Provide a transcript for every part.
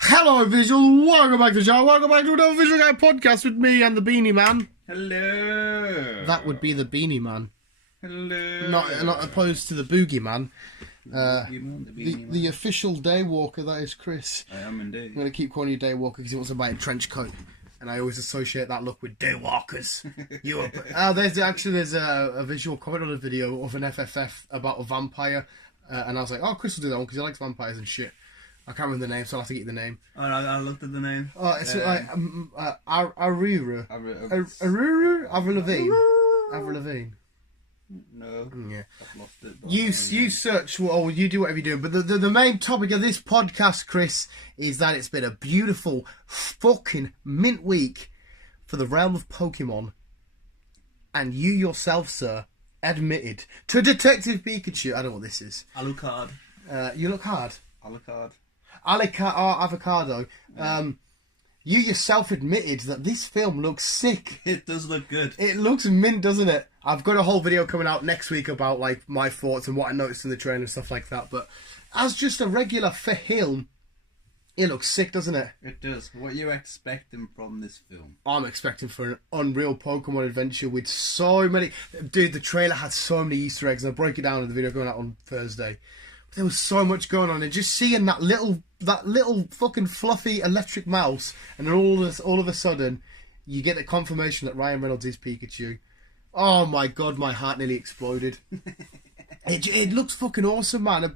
Hello, visual. Welcome back to the show. Welcome back to another Visual Guy podcast with me and the Beanie Man. Hello. That would be the Beanie Man. Hello. Not opposed to the Boogie Man. The official day walker, that is Chris. I am indeed. I'm going to keep calling you day walker because he wants to buy a trench coat. And I always associate that look with day walkers. There's a visual comment on a video of an FFF about a vampire. And I was like, oh, Chris will do that one because he likes vampires and shit. I can't remember the name, so I'll have to get you the name. Oh, I looked at the name. Oh, it's like Aruru. Aruru? Avril Lavigne. No. Yeah. I've lost it. You search, or you do whatever you do. But the main topic of this podcast, Chris, is that it's been a beautiful fucking mint week for the realm of Pokemon. And you yourself, sir, admitted to Detective Pikachu. I don't know what this is. Alucard. You look hard. Alucard. Avocado. Yeah. You yourself admitted that this film looks sick. It does look good. It looks mint, doesn't it? I've got a whole video coming out next week about like my thoughts and what I noticed in the trailer and stuff like that. But as just a regular film, it looks sick, doesn't it? It does. What are you expecting from this film? I'm expecting for an unreal Pokemon adventure with so many... Dude, the trailer had so many Easter eggs, and I'll break it down in the video going out on Thursday. There was so much going on, and just seeing that little fucking fluffy electric mouse, and then all of a sudden, you get the confirmation that Ryan Reynolds is Pikachu. Oh my god, my heart nearly exploded. It looks fucking awesome, man,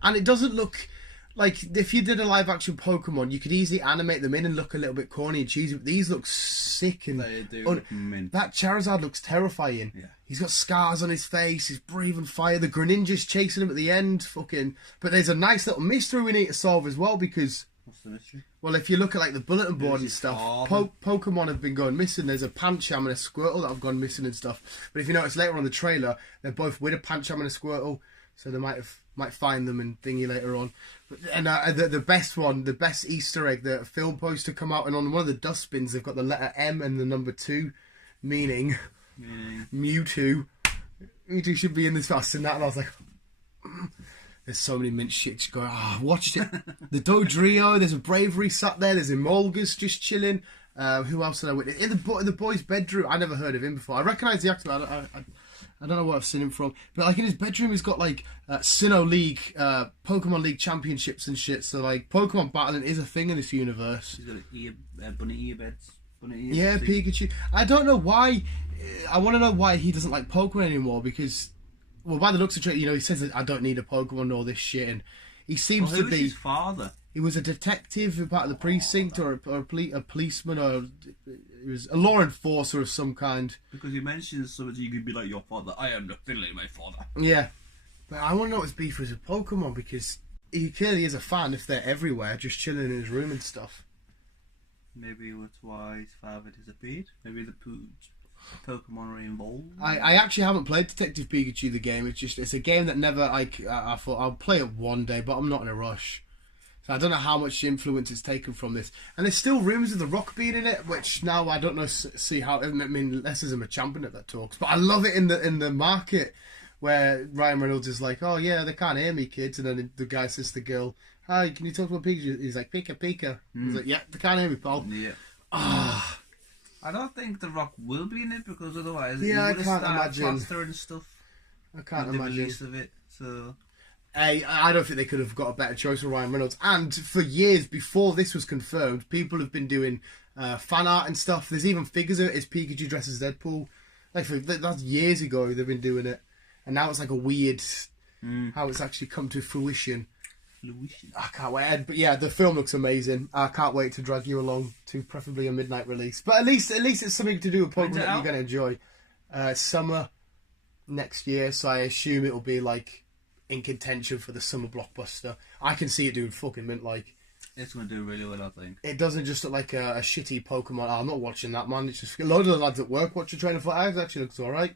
and it doesn't look like if you did a live action Pokemon, you could easily animate them in and look a little bit corny and cheesy. But these look sick, and They do look mint. that Charizard looks terrifying. Yeah. He's got scars on his face, he's breathing fire, the Greninja's chasing him at the end, but there's a nice little mystery we need to solve as well, because... What's the mystery? Well, if you look at like the bulletin board and stuff, Pokemon have been going missing. There's a Pancham and a Squirtle that have gone missing and stuff. But if you notice later on the trailer, they're both with a Pancham and a Squirtle, so they might find them and thingy later on. And the best one, the best Easter egg, the film poster come out, and on one of the dustbins they've got the letter M and the number 2, meaning Mewtwo. Mewtwo should be in this fast and that, and I was like, there's so many mint shits going. I watched it. The Dodrio, there's a Bravery sat there. There's Emolgas just chilling. Who else did I witness? In the boy's bedroom, I never heard of him before. I recognise the actor. I don't know where I've seen him from, but like in his bedroom, he's got like Sinnoh League, Pokemon League championships and shit. So like Pokemon battling is a thing in this universe. He's got bunny earbeds. Yeah, Pikachu. I don't know why. I want to know why he doesn't like Pokemon anymore, because, well, by the looks of it, he says that I don't need a Pokemon or this shit, and he seems to be. Who was his father? He was a detective, part of the precinct, or a policeman, or he was a law enforcer of some kind. Because he mentions something, you could be like your father. I am definitely my father. Yeah, but I want to know what his beef was with Pokemon, because he clearly is a fan if they're everywhere, just chilling in his room and stuff. Maybe that's why his father disappeared. Maybe the Pokemon are involved. I actually haven't played Detective Pikachu the game. It's a game that never I thought I'll play it one day, but I'm not in a rush. So I don't know how much influence it's taken from this. And there's still rumours of the Rock being in it, which now I don't know see how. I mean, unless there's a Machamp in it that talks, but I love it in the market where Ryan Reynolds is like, oh yeah, they can't hear me, kids, and then the guy says to the girl, hi, can you talk about Pikachu? He's like, Pika, Pika. He's like, yeah, they can't hear me, pal. Yeah. Ah. I don't think The Rock will be in it, because otherwise yeah, he would I have can't imagine faster and stuff. I can't with imagine the release of it. So I don't think they could have got a better choice for Ryan Reynolds. And for years before this was confirmed, people have been doing fan art and stuff. There's even figures of it as Pikachu dresses as Deadpool. Like that's years ago they've been doing it, and now it's like a weird how it's actually come to fruition. I can't wait. But yeah, the film looks amazing. I can't wait to drag you along to preferably a midnight release. But at least it's something to do with Pokemon that you're going to enjoy. Summer next year, so I assume it'll be like in contention for the summer blockbuster. I can see it doing fucking mint like. It's going to do really well, I think. It doesn't just look like a shitty Pokemon. Oh, I'm not watching that, man. It's just a load of the lads at work watching Trainer for Eggs. Actually looks alright.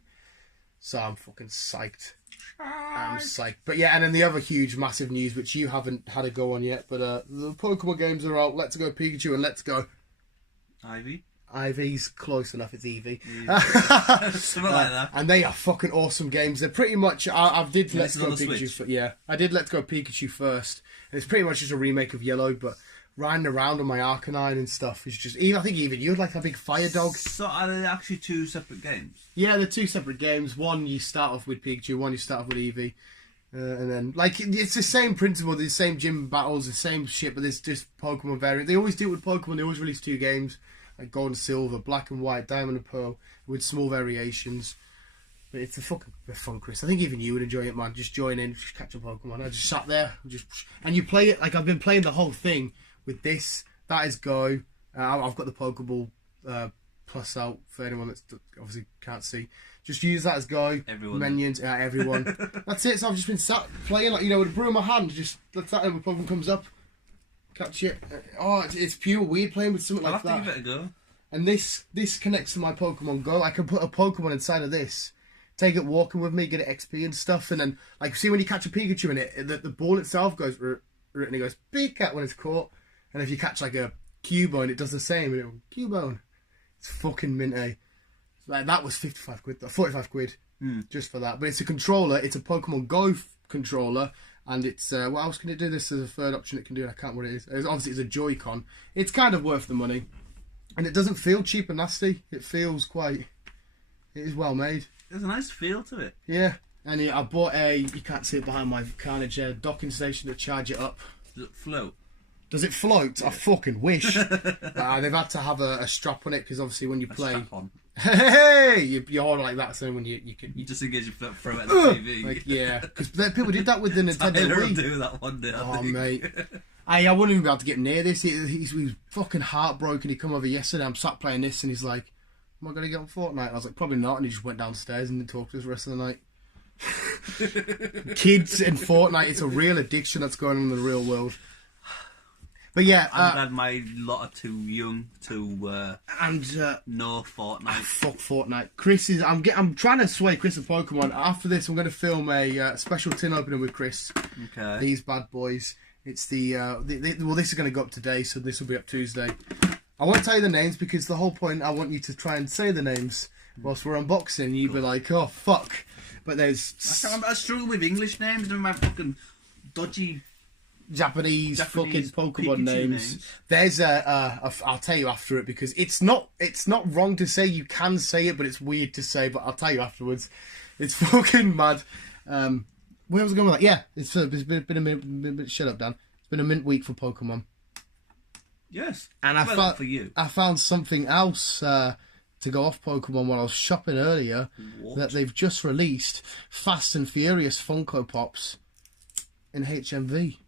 So I'm fucking psyched. I'm psyched. But yeah, and then the other huge, massive news, which you haven't had a go on yet, but the Pokemon games are out. Let's Go Pikachu and Let's Go Ivy. Ivy's close enough, it's Eevee. Something like that. And they are fucking awesome games. They're pretty much... I did Let's Go Pikachu... I did Let's Go Pikachu first. And it's pretty much just a remake of Yellow, but riding around on my Arcanine and stuff is just... I think even you'd like a big fire dog. So are they actually 2 separate games? Yeah, they're 2 separate games. One you start off with Pikachu, one you start off with Eevee. And then, like, it's the same principle, the same gym battles, the same shit, but there's just Pokemon variant. They always do it with Pokemon, they always release 2 games, like Gold and Silver, Black and White, Diamond and Pearl, with small variations. But it's a fucking fun, Chris. I think even you would enjoy it, man. Just join in, just catch a Pokemon. I just sat there, and you play it, like, I've been playing the whole thing with this. That is Go. I've got the Pokeball Plus out for anyone that obviously can't see. Just use that as Go. Everyone. Minions, everyone. That's it. So I've just been sat playing, like, with a brew in my hand. Just that's that, and when Pokemon comes up, catch it. It's pure weird playing with something like that. I'll have to give it a go. And this connects to my Pokemon Go. I can put a Pokemon inside of this, take it walking with me, get it XP and stuff, and then, like, see when you catch a Pikachu in it, the ball itself goes and it goes Pika when it's caught. And if you catch like a Cubone, it does the same. And it goes, Cubone. It's fucking minty. Like, that was 55 quid, 45 quid just for that. But it's a controller, it's a Pokemon Go controller, and it's, what else can it do? This is a third option it can do, and I can't remember what it is. Obviously, it's a Joy-Con. It's kind of worth the money. And it doesn't feel cheap and nasty. It feels quite, it is well made. There's a nice feel to it. Yeah. And I bought you can't see it behind my Carnage, docking station to charge it up. Does it float? Does it float? Yeah. I fucking wish. They've had to have a strap on it, because obviously when you play... Strap on. Hey, you're all like that. So when you can, just in case you throw it at the TV. Like, yeah, because people did that with the Nintendo Wii. I'll do that one day. Oh mate, I wouldn't even be able to get near this. He was fucking heartbroken. He come over yesterday. I'm sat playing this, and he's like, "Am I gonna get on Fortnite?" I was like, "Probably not." And he just went downstairs and didn't talk to us the rest of the night. Kids and Fortnite, it's a real addiction that's going on in the real world. But yeah, I'm glad my lot are too young to know Fortnite. Fuck Fortnite. Chris is. I'm trying to sway Chris and Pokemon. After this, I'm going to film a special tin opening with Chris. Okay. These bad boys. It's well, this is going to go up today, so this will be up Tuesday. I won't tell you the names, because the whole point, I want you to try and say the names whilst we're unboxing. You'd be like, oh fuck. But there's. I struggle with English names and my fucking dodgy Japanese fucking Pokemon names. There's I'll tell you after it, because it's not wrong to say. You can say it, but it's weird to say. But I'll tell you afterwards. It's fucking mad. Where was I going with that? Yeah, it's been a minute. Shut up, Dan. It's been a mint week for Pokemon. Yes, and I found something else to go off Pokemon while I was shopping earlier. What? That they've just released Fast and Furious Funko Pops in HMV.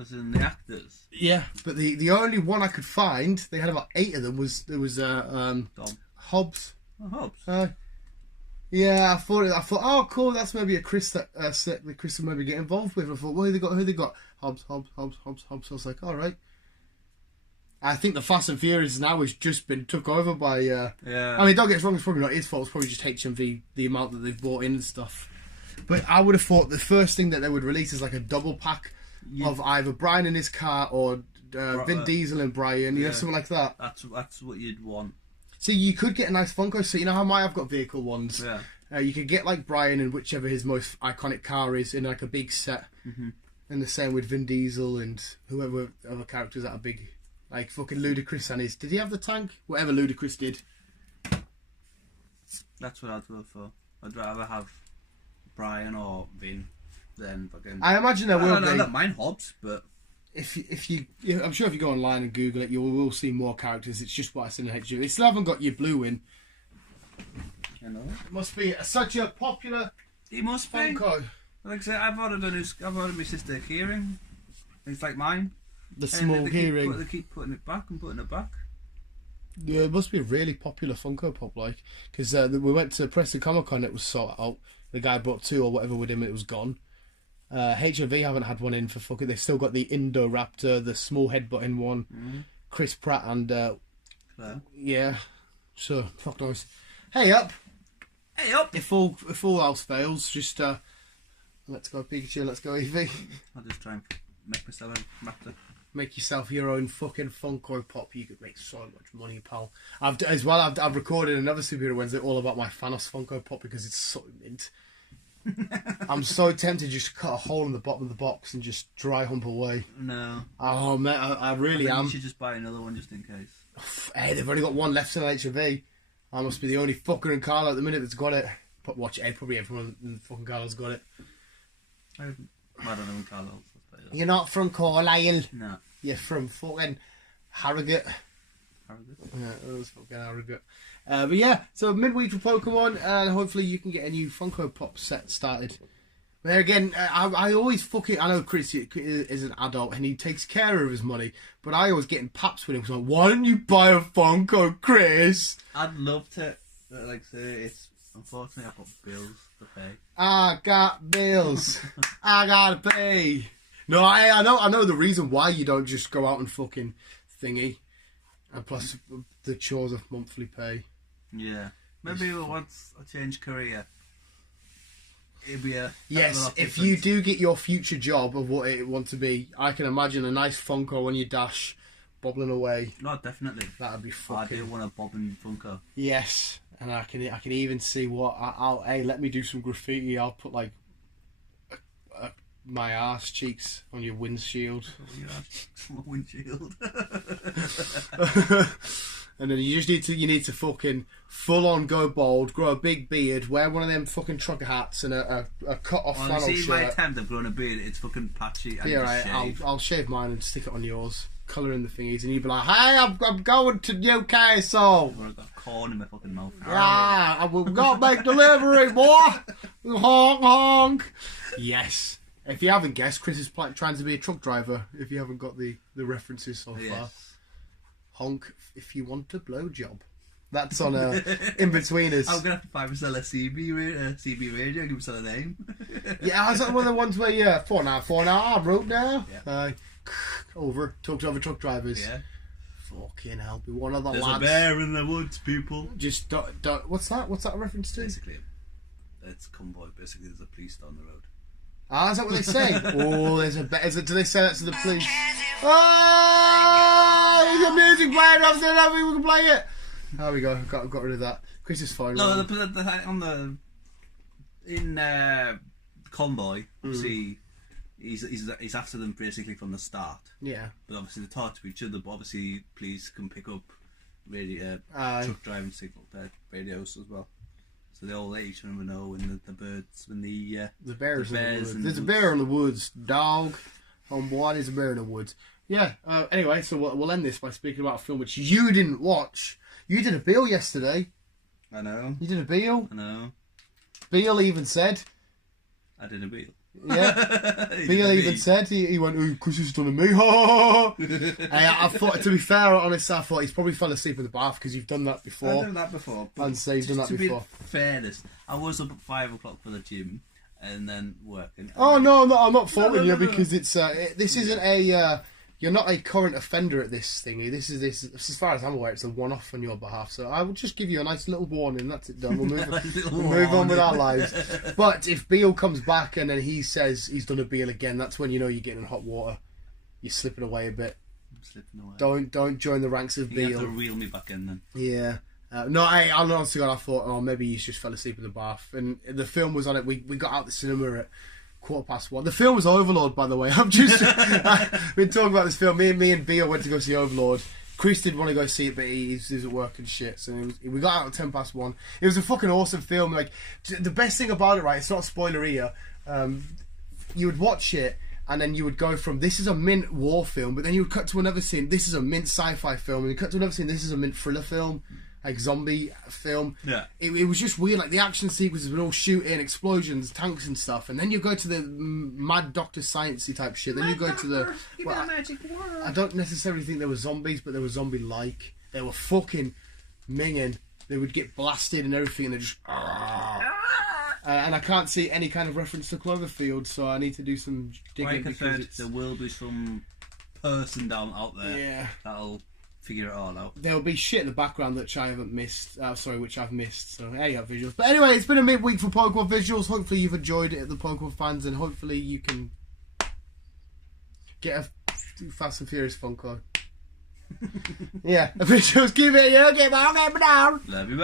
As in the actors. Yeah, but the only one I could find, they had about 8 of them, was Hobbs. Oh, Hobbs. Yeah, I thought, oh cool, that's maybe a Chris that Chris would maybe get involved with. I thought, well, who they got? Hobbs. I was like, all right. I think the Fast and Furious now has just been took over by. Yeah. I mean, don't get us wrong, it's probably not his fault. It's probably just HMV, the amount that they've bought in and stuff. But I would have thought the first thing that they would release is like a double pack. Of either Brian in his car or Vin Diesel and Brian, you know, something like that. That's what you'd want. See, you could get a nice Funko. So you know how I've got vehicle ones. Yeah. You could get like Brian in whichever his most iconic car is in like a big set, and the same with Vin Diesel and whoever other characters that are big, like fucking Ludacris and his. Did he have the tank? Whatever Ludacris did. That's what I'd go for. I'd rather have Brian or Vin. Then fucking. I imagine there will be. I don't mind Hobbs, but if you, I'm sure if you go online and Google it, you will see more characters. It's just what I said in HG. They still haven't got your blue in. You know, it must be such a popular. It must be. Funko. Like I said, I've ordered my sister a keyring. It's like mine. The small keyring. They keep putting it back and putting it back. Yeah, it must be a really popular Funko Pop, like, because we went to Preston Comic Con. It was sold out. The guy brought 2 or whatever with him. It was gone. HMV haven't had one in for fucking. They've still got the Indoraptor, the small headbutting one, Chris Pratt and yeah. So fuck knows. Hey up. If all else fails, just let's go Pikachu, let's go Eevee. I'll just try and make myself a Raptor. Make yourself your own fucking Funko Pop. You could make so much money, pal. I've recorded another Superhero Wednesday all about my Thanos Funko Pop because it's so mint. I'm so tempted just to cut a hole in the bottom of the box and just dry hump away. No. Oh, man, I really am. You should just buy another one just in case. Hey, they've only got one left in HV. I must be the only fucker in Carlisle at the minute that's got it. But watch, probably everyone in fucking Carlisle's got it. I don't know in Carlisle. You're not from Carlisle. No. You're from fucking Harrogate. Harrogate? Yeah, it was fucking Harrogate. But yeah, so midweek for Pokemon, and hopefully you can get a new Funko Pop set started. But again, I always I know Chris is an adult and he takes care of his money, but I always get in paps with him. So I'm like, why don't you buy a Funko, Chris? I'd love to, like say, it's unfortunately I've got bills to pay. I got bills. I gotta pay. No, I know the reason why you don't just go out and fucking thingy, and plus the chores of monthly pay. Yeah, maybe once I change career, it'd be a yes. If you do get your future job of what it want to be, I can imagine a nice Funko on your dash, bobbling away. No, definitely. That'd be fucking. I do want a bobbing Funko. Yes, and I can even see what hey, let me do some graffiti. I'll put like my arse cheeks on your windshield. My windshield. And then you need to fucking full on go bald, grow a big beard, wear one of them fucking trucker hats and a cut off flannel shirt. See my attempt of growing a beard, it's fucking patchy. Yeah, right. I'll shave mine and stick it on yours, colour in the thingies, and you'd be like, "Hey, I'm going to UK, so." I've got corn in my fucking mouth. Yeah, I will go make delivery, boy. Honk honk. Yes. If you haven't guessed, Chris is trying to be a truck driver. If you haven't got the references so far, honk if you want a blowjob. That's on In Betweeners. I'm gonna have to find myself a CB radio. Give myself a name. Yeah, is that one of the ones where for now, I wrote now. Yeah. Talk to other truck drivers. Yeah. Fucking hell, be one of the There's lads. There's a bear in the woods, people. Just don't. What's that? What's that a reference to? Basically, it's convoy. Basically, there's a police down the road. Ah, is that what they say? Oh, there's a bear. Do they say that to the police? Oh, there's a music playing upstairs. How we can play it? There we go. Got rid of that. Chris is fine. No, in convoy, see, he's after them basically from the start. Yeah. But obviously they talk to each other. But obviously, police can pick up radio, truck driving signal radios as well. So they all let each other know when the birds, when the bears. There's a woods. bear in the woods, dog. Homeboy, there's a bear in the woods. Yeah. Anyway, so we'll end this by speaking about a film which you didn't watch. You did a Beale yesterday. I know. You did a Beale. I know. Beale even said. I did a Beale. Yeah. Beale even said he went, "Oh, Chris has done a me." I thought, to be fair, honestly, I thought he's probably fell asleep in the bath because you've done that before. I've done that before. And so you've done that before. To be fairness, I was up at 5 o'clock for the gym and then working. Oh no, I'm not faulting you because it's this isn't a you're not a current offender at this thingy. This is as far as I'm aware, it's a one-off on your behalf. So I will just give you a nice little warning. That's it done. We'll move on with our lives. But if Beale comes back and then he says he's done a Beale again, that's when you know you're getting in hot water. You're slipping away a bit. I'm slipping away. Don't join the ranks of Beale. You have to reel me back in then. Yeah. No, I honestly God, I thought, oh, maybe he's just fell asleep in the bath. And the film was on it. We got out the cinema at 1:15. The film was Overlord, by the way. I've been talking about this film. Me and Beale went to go see Overlord. Chris did want to go see it, but he's at work and shit. So we got out at 1:10. It was a fucking awesome film. Like, the best thing about it, right? It's not a spoiler here. You would watch it, and then you would go from this is a mint war film, but then you would cut to another scene. This is a mint sci-fi film, and you cut to another scene. This is a mint thriller film. Like zombie film. Yeah. It was just weird. Like the action sequences were all shooting, explosions, tanks and stuff. And then you go to the mad Dr. Sciencey type shit. Then you go to the magic world. I don't necessarily think there were zombies, but they were zombie-like. They were fucking minging. They would get blasted and everything, and they just. And I can't see any kind of reference to Cloverfield, so I need to do some digging. Like I said, there will be some person down out there that'll figure it all out. There'll be shit in the background which I haven't missed. Which I've missed. So there you go, visuals. But anyway, it's been a midweek for Pokemon visuals. Hopefully you've enjoyed it, the Pokemon fans, and hopefully you can get a do Fast and Furious Funko. Yeah, officials, keep it, you keep on, keep it down. Love you,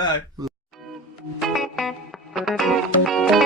bye.